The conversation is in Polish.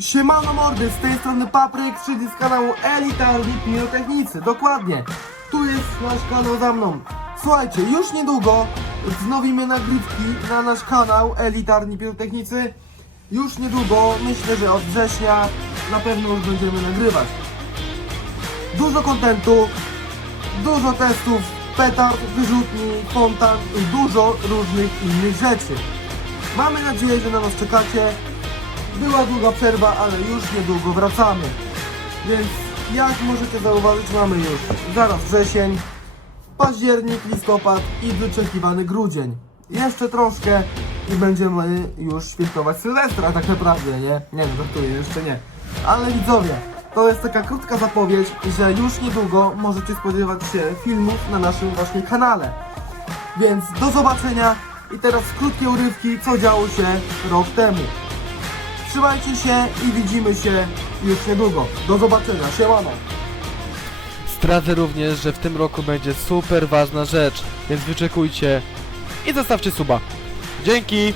Siemano mordy, z tej strony Papryk, czyli z kanału Elitarni Pirotechnicy, dokładnie. Tu jest nasz kanał za mną. Słuchajcie, już niedługo wznowimy nagrywki na nasz kanał Elitarni Pirotechnicy. Już niedługo, myślę, że od września na pewno już będziemy nagrywać. Dużo kontentu, dużo testów, petard, wyrzutni, fontan i dużo różnych innych rzeczy. Mamy nadzieję, że na nas czekacie. Była długa przerwa, ale już niedługo wracamy. Więc jak możecie zauważyć, mamy już zaraz wrzesień, październik, listopad i wyczekiwany grudzień. Jeszcze troszkę i będziemy już świętować Sylwestra tak naprawdę, nie? Nie no, żartuję, jeszcze nie. Ale widzowie, to jest taka krótka zapowiedź, że już niedługo możecie spodziewać się filmów na naszym właśnie kanale. Więc do zobaczenia i teraz krótkie urywki, co działo się rok temu. Trzymajcie się i widzimy się już niedługo. Do zobaczenia, siemano! Zdradzę również, że w tym roku będzie super ważna rzecz, więc wyczekujcie i zostawcie suba. Dzięki!